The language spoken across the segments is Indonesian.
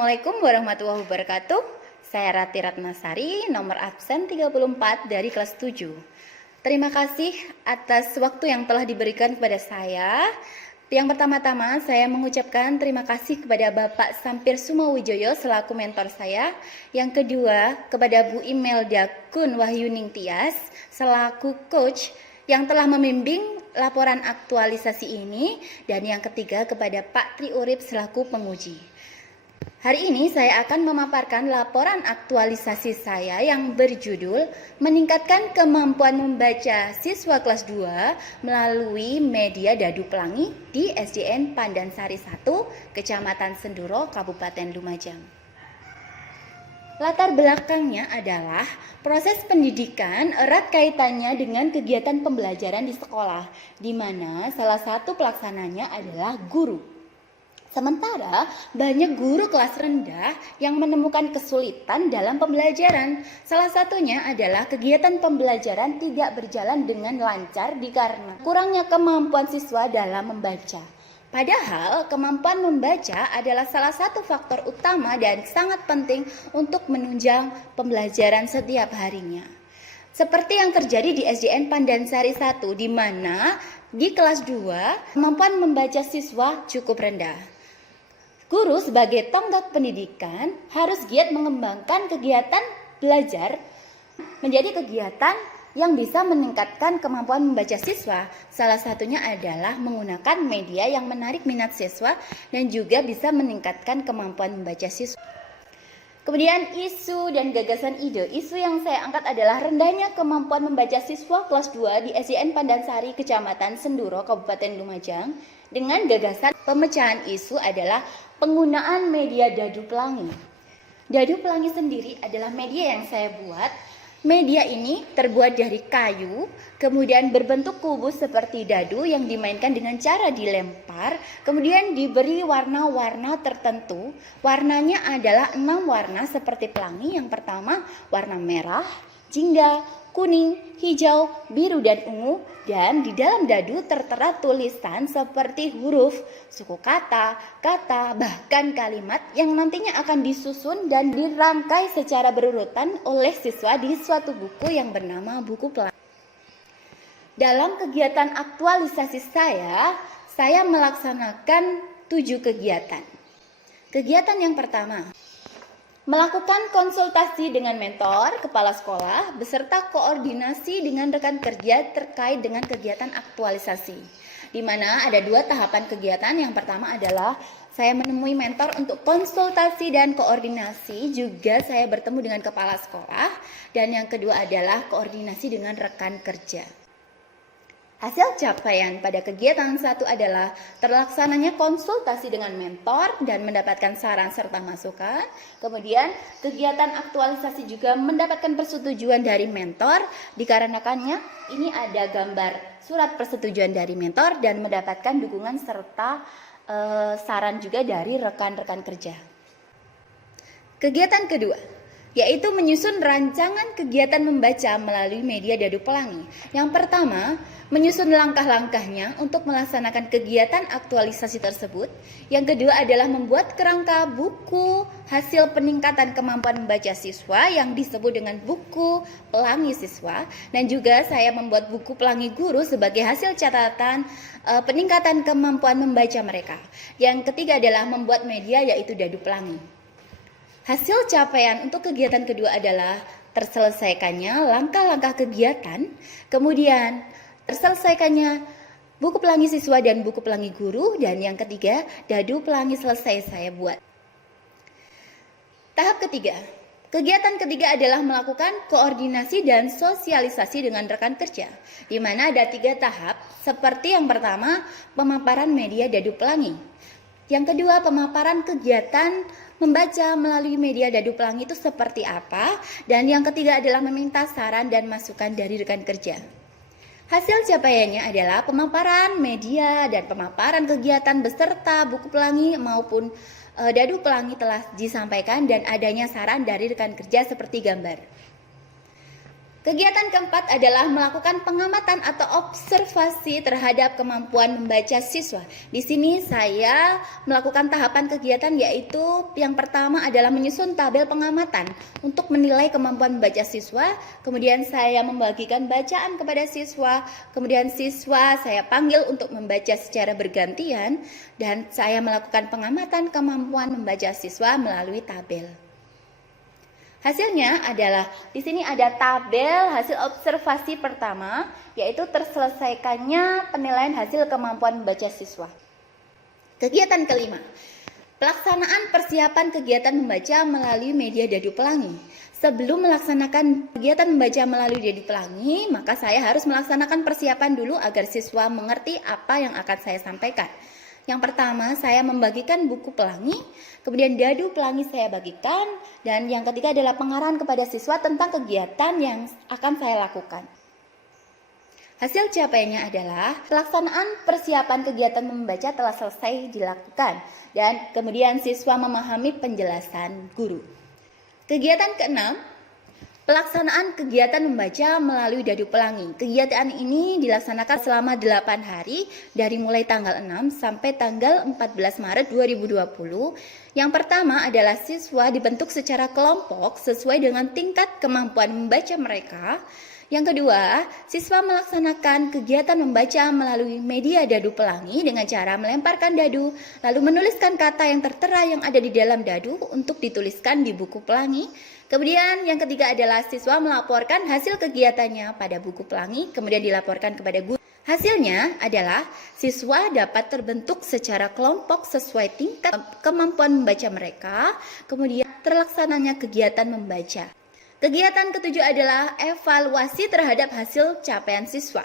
Assalamualaikum warahmatullahi wabarakatuh. Saya Rati Ratnasari, nomor absen 34 dari kelas 7. Terima kasih atas waktu yang telah diberikan kepada saya. Yang pertama-tama saya mengucapkan terima kasih kepada Bapak Sampir Sumawijoyo selaku mentor saya. Yang kedua kepada Bu Imelda Kun Wahyuning Tias selaku coach yang telah membimbing laporan aktualisasi ini. Dan yang ketiga kepada Pak Tri Urip selaku penguji. Hari ini saya akan memaparkan laporan aktualisasi saya yang berjudul Meningkatkan Kemampuan Membaca Siswa Kelas 2 melalui Media Dadu Pelangi di SDN Pandansari 1, Kecamatan Senduro, Kabupaten Lumajang. Latar belakangnya adalah proses pendidikan erat kaitannya dengan kegiatan pembelajaran di sekolah, di mana salah satu pelaksananya adalah guru. Sementara banyak guru kelas rendah yang menemukan kesulitan dalam pembelajaran. Salah satunya adalah kegiatan pembelajaran tidak berjalan dengan lancar dikarenakan kurangnya kemampuan siswa dalam membaca. Padahal kemampuan membaca adalah salah satu faktor utama dan sangat penting untuk menunjang pembelajaran setiap harinya. Seperti yang terjadi di SDN Pandansari 1, di mana di kelas 2 kemampuan membaca siswa cukup rendah. Guru sebagai tonggak pendidikan harus giat mengembangkan kegiatan belajar menjadi kegiatan yang bisa meningkatkan kemampuan membaca siswa. Salah satunya adalah menggunakan media yang menarik minat siswa dan juga bisa meningkatkan kemampuan membaca siswa. Kemudian isu dan gagasan ide. Isu yang saya angkat adalah rendahnya kemampuan membaca siswa kelas 2 di SDN Pandansari, Kecamatan Senduro, Kabupaten Lumajang. Dengan gagasan pemecahan isu adalah penggunaan media Dadu Pelangi. Dadu Pelangi sendiri adalah media yang saya buat. Media ini terbuat dari kayu, kemudian berbentuk kubus seperti dadu yang dimainkan dengan cara dilempar, kemudian diberi warna-warna tertentu. Warnanya adalah 6 warna seperti pelangi. Yang pertama warna merah, jingga, kuning, hijau, biru, dan ungu. Dan di dalam dadu tertera tulisan seperti huruf, suku kata, bahkan kalimat yang nantinya akan disusun dan dirangkai secara berurutan oleh siswa di suatu buku yang bernama buku pelangi. Dalam kegiatan aktualisasi saya melaksanakan 7 kegiatan. Kegiatan yang pertama, melakukan konsultasi dengan mentor, kepala sekolah, beserta koordinasi dengan rekan kerja terkait dengan kegiatan aktualisasi. Di mana ada 2 tahapan kegiatan. Yang pertama adalah saya menemui mentor untuk konsultasi dan koordinasi, juga saya bertemu dengan kepala sekolah. Dan yang kedua adalah koordinasi dengan rekan kerja. Hasil capaian pada kegiatan 1 adalah terlaksananya konsultasi dengan mentor dan mendapatkan saran serta masukan. Kemudian kegiatan aktualisasi juga mendapatkan persetujuan dari mentor, dikarenakannya ini ada gambar surat persetujuan dari mentor dan mendapatkan dukungan serta saran juga dari rekan-rekan kerja. Kegiatan kedua, yaitu menyusun rancangan kegiatan membaca melalui media Dadu Pelangi. Yang pertama, menyusun langkah-langkahnya untuk melaksanakan kegiatan aktualisasi tersebut. Yang kedua adalah membuat kerangka buku hasil peningkatan kemampuan membaca siswa yang disebut dengan buku pelangi siswa. Dan juga saya membuat buku pelangi guru sebagai hasil catatan peningkatan kemampuan membaca mereka. Yang ketiga adalah membuat media yaitu Dadu Pelangi. Hasil capaian untuk kegiatan kedua adalah terselesaikannya langkah-langkah kegiatan, kemudian terselesaikannya buku pelangi siswa dan buku pelangi guru, dan yang ketiga Dadu Pelangi selesai saya buat. Tahap ketiga, kegiatan ketiga adalah melakukan koordinasi dan sosialisasi dengan rekan kerja, di mana ada 3 tahap. Seperti yang pertama, pemaparan media Dadu Pelangi. Yang kedua, pemaparan kegiatan membaca melalui media Dadu Pelangi itu seperti apa. Dan yang ketiga adalah meminta saran dan masukan dari rekan kerja. Hasil capaiannya adalah pemaparan media dan pemaparan kegiatan beserta buku pelangi maupun Dadu Pelangi telah disampaikan dan adanya saran dari rekan kerja seperti gambar. Kegiatan keempat adalah melakukan pengamatan atau observasi terhadap kemampuan membaca siswa. Di sini saya melakukan tahapan kegiatan, yaitu yang pertama adalah menyusun tabel pengamatan untuk menilai kemampuan membaca siswa. Kemudian saya membagikan bacaan kepada siswa. Kemudian siswa saya panggil untuk membaca secara bergantian, dan saya melakukan pengamatan kemampuan membaca siswa melalui tabel. Hasilnya adalah di sini ada tabel hasil observasi pertama, yaitu terselesaikannya penilaian hasil kemampuan membaca siswa. Kegiatan kelima, pelaksanaan persiapan kegiatan membaca melalui media Dadu Pelangi. Sebelum melaksanakan kegiatan membaca melalui Dadu Pelangi, maka saya harus melaksanakan persiapan dulu agar siswa mengerti apa yang akan saya sampaikan. Yang pertama, saya membagikan buku pelangi, kemudian dadu pelangi saya bagikan, dan yang ketiga adalah pengarahan kepada siswa tentang kegiatan yang akan saya lakukan. Hasil capaiannya adalah pelaksanaan persiapan kegiatan membaca telah selesai dilakukan, dan kemudian siswa memahami penjelasan guru. Kegiatan keenam, pelaksanaan kegiatan membaca melalui Dadu Pelangi. Kegiatan ini dilaksanakan selama 8 hari dari mulai tanggal 6 sampai tanggal 14 Maret 2020. Yang pertama adalah siswa dibentuk secara kelompok sesuai dengan tingkat kemampuan membaca mereka. Yang kedua, siswa melaksanakan kegiatan membaca melalui media Dadu Pelangi dengan cara melemparkan dadu, lalu menuliskan kata yang tertera yang ada di dalam dadu untuk dituliskan di buku pelangi. Kemudian yang ketiga adalah siswa melaporkan hasil kegiatannya pada buku pelangi, kemudian dilaporkan kepada guru. Hasilnya adalah siswa dapat terbentuk secara kelompok sesuai tingkat kemampuan membaca mereka, kemudian terlaksananya kegiatan membaca. Kegiatan ketujuh adalah evaluasi terhadap hasil capaian siswa,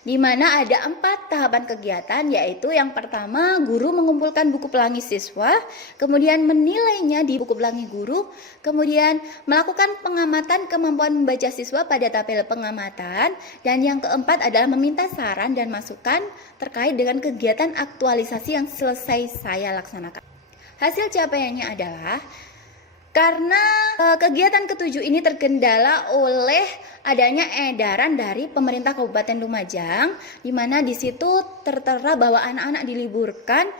di mana ada 4 tahapan kegiatan, yaitu yang pertama guru mengumpulkan buku pelangi siswa, kemudian menilainya di buku pelangi guru, kemudian melakukan pengamatan kemampuan membaca siswa pada tabel pengamatan, dan yang keempat adalah meminta saran dan masukan terkait dengan kegiatan aktualisasi yang selesai saya laksanakan. Hasil capaiannya adalah karena kegiatan ketujuh ini terkendala oleh adanya edaran dari pemerintah Kabupaten Lumajang, di mana di situ tertera bahwa anak-anak diliburkan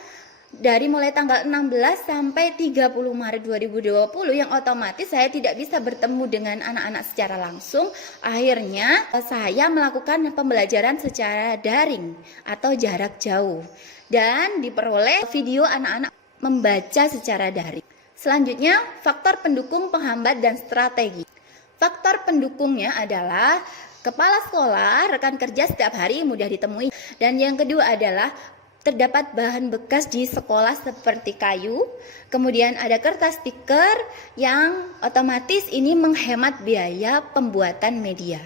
dari mulai tanggal 16 sampai 30 Maret 2020, yang otomatis saya tidak bisa bertemu dengan anak-anak secara langsung. Akhirnya saya melakukan pembelajaran secara daring atau jarak jauh, dan diperoleh video anak-anak membaca secara daring. Selanjutnya, faktor pendukung, penghambat, dan strategi. Faktor pendukungnya adalah kepala sekolah, rekan kerja setiap hari mudah ditemui. Dan yang kedua adalah terdapat bahan bekas di sekolah seperti kayu. Kemudian ada kertas stiker yang otomatis ini menghemat biaya pembuatan media.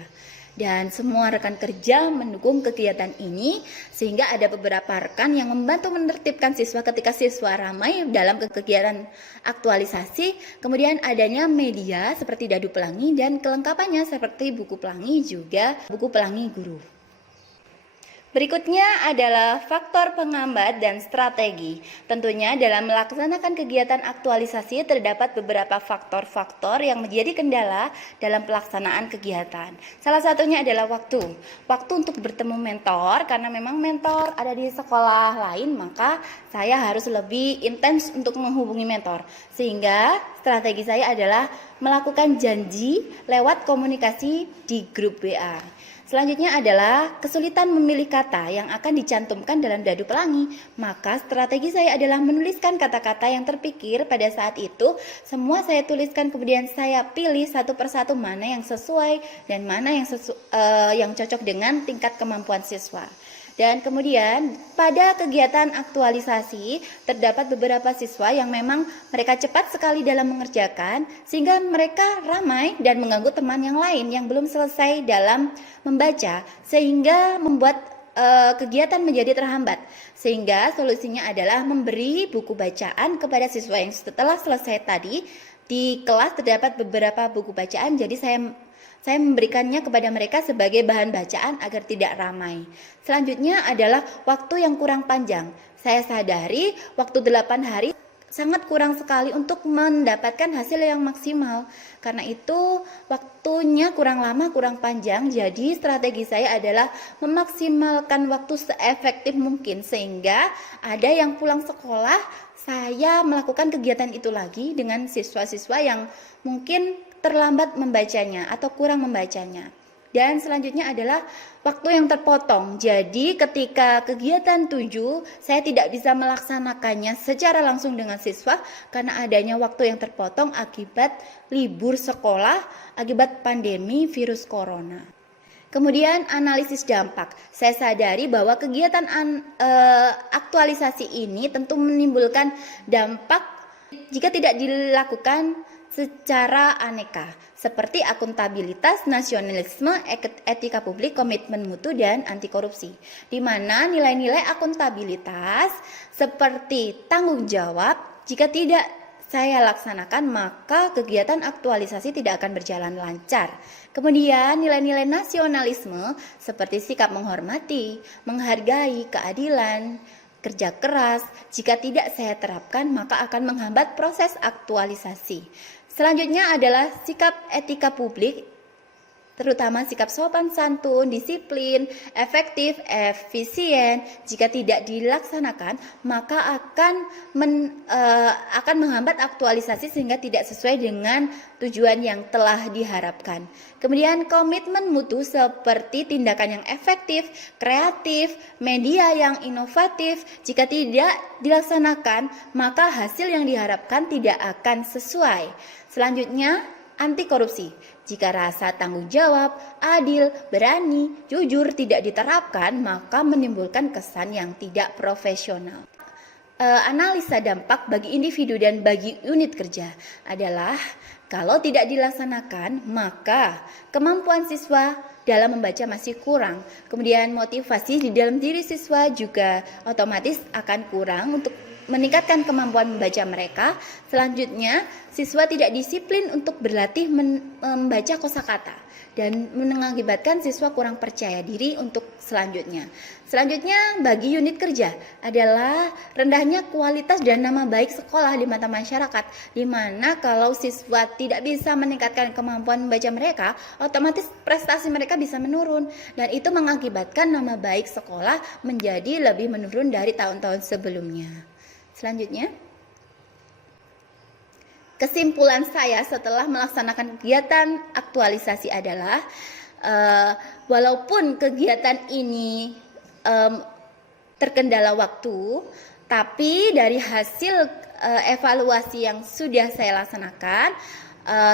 Dan semua rekan kerja mendukung kegiatan ini, sehingga ada beberapa rekan yang membantu menertibkan siswa ketika siswa ramai dalam kegiatan aktualisasi. Kemudian adanya media seperti Dadu Pelangi dan kelengkapannya seperti buku pelangi, juga buku pelangi guru. Berikutnya adalah faktor penghambat dan strategi. Tentunya dalam melaksanakan kegiatan aktualisasi terdapat beberapa faktor-faktor yang menjadi kendala dalam pelaksanaan kegiatan. Salah satunya adalah waktu. Waktu untuk bertemu mentor, karena memang mentor ada di sekolah lain, maka saya harus lebih intens untuk menghubungi mentor. Sehingga strategi saya adalah melakukan janji lewat komunikasi di grup WA. Selanjutnya adalah kesulitan memilih kata yang akan dicantumkan dalam Dadu Pelangi. Maka strategi saya adalah menuliskan kata-kata yang terpikir pada saat itu. Semua saya tuliskan, kemudian saya pilih satu persatu mana yang sesuai dan mana yang cocok dengan tingkat kemampuan siswa. Dan kemudian pada kegiatan aktualisasi terdapat beberapa siswa yang memang mereka cepat sekali dalam mengerjakan, sehingga mereka ramai dan mengganggu teman yang lain yang belum selesai dalam membaca, sehingga membuat kegiatan menjadi terhambat. Sehingga solusinya adalah memberi buku bacaan kepada siswa yang setelah selesai tadi. Di kelas terdapat beberapa buku bacaan, jadi saya memberikannya kepada mereka sebagai bahan bacaan agar tidak ramai. Selanjutnya adalah waktu yang kurang panjang. Saya sadari waktu 8 hari sangat kurang sekali untuk mendapatkan hasil yang maksimal. Karena itu waktunya kurang lama, kurang panjang. Jadi strategi saya adalah memaksimalkan waktu seefektif mungkin, sehingga ada yang pulang sekolah, saya melakukan kegiatan itu lagi dengan siswa-siswa yang mungkin terlambat membacanya atau kurang membacanya. Dan selanjutnya adalah waktu yang terpotong. Jadi ketika kegiatan 7 saya tidak bisa melaksanakannya secara langsung dengan siswa karena adanya waktu yang terpotong akibat libur sekolah akibat pandemi virus corona. Kemudian analisis dampak. Saya sadari bahwa kegiatan aktualisasi ini tentu menimbulkan dampak jika tidak dilakukan secara aneka, seperti akuntabilitas, nasionalisme, etika publik, komitmen mutu, dan anti korupsi. Di mana nilai-nilai akuntabilitas seperti tanggung jawab, jika tidak saya laksanakan maka kegiatan aktualisasi tidak akan berjalan lancar. Kemudian nilai-nilai nasionalisme seperti sikap menghormati, menghargai, keadilan, kerja keras, jika tidak saya terapkan maka akan menghambat proses aktualisasi. Selanjutnya adalah sikap etika publik, terutama sikap sopan santun, disiplin, efektif, efisien. Jika tidak dilaksanakan, maka akan menghambat aktualisasi sehingga tidak sesuai dengan tujuan yang telah diharapkan. Kemudian komitmen mutu seperti tindakan yang efektif, kreatif, media yang inovatif. Jika tidak dilaksanakan, maka hasil yang diharapkan tidak akan sesuai. Selanjutnya, anti korupsi. Jika rasa tanggung jawab, adil, berani, jujur tidak diterapkan, maka menimbulkan kesan yang tidak profesional. Analisa dampak bagi individu dan bagi unit kerja adalah kalau tidak dilaksanakan, maka kemampuan siswa dalam membaca masih kurang. Kemudian motivasi di dalam diri siswa juga otomatis akan kurang untuk meningkatkan kemampuan membaca mereka. Selanjutnya, siswa tidak disiplin untuk berlatih membaca kosakata dan mengakibatkan siswa kurang percaya diri untuk selanjutnya. Selanjutnya, bagi unit kerja adalah rendahnya kualitas dan nama baik sekolah di mata masyarakat, di mana kalau siswa tidak bisa meningkatkan kemampuan membaca mereka, otomatis prestasi mereka bisa menurun dan itu mengakibatkan nama baik sekolah menjadi lebih menurun dari tahun-tahun sebelumnya. Selanjutnya, kesimpulan saya setelah melaksanakan kegiatan aktualisasi adalah walaupun kegiatan ini terkendala waktu, tapi dari hasil evaluasi yang sudah saya laksanakan,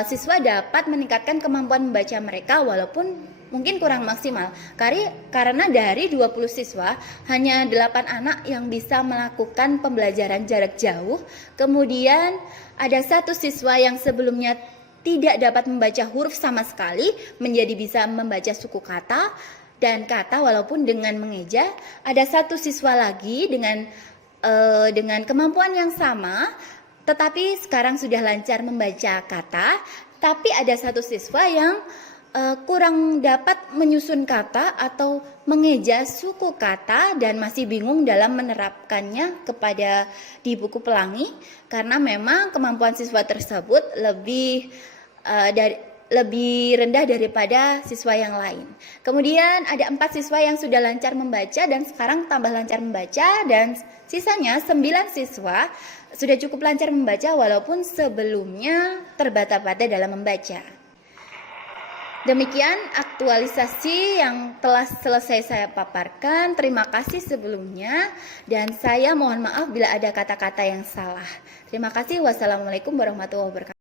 siswa dapat meningkatkan kemampuan membaca mereka walaupun mungkin kurang maksimal. Karena dari 20 siswa hanya 8 anak yang bisa melakukan pembelajaran jarak jauh. Kemudian ada 1 siswa yang sebelumnya tidak dapat membaca huruf sama sekali menjadi bisa membaca suku kata dan kata walaupun dengan mengeja. Ada 1 siswa lagi dengan kemampuan yang sama tetapi sekarang sudah lancar membaca kata, tapi ada 1 siswa yang kurang dapat menyusun kata atau mengeja suku kata dan masih bingung dalam menerapkannya di buku pelangi karena memang kemampuan siswa tersebut lebih rendah daripada siswa yang lain. Kemudian ada 4 siswa yang sudah lancar membaca dan sekarang tambah lancar membaca dan sisanya 9 siswa sudah cukup lancar membaca walaupun sebelumnya terbata-bata dalam membaca. Demikian aktualisasi yang telah selesai saya paparkan. Terima kasih sebelumnya dan saya mohon maaf bila ada kata-kata yang salah. Terima kasih. Wassalamualaikum warahmatullahi wabarakatuh.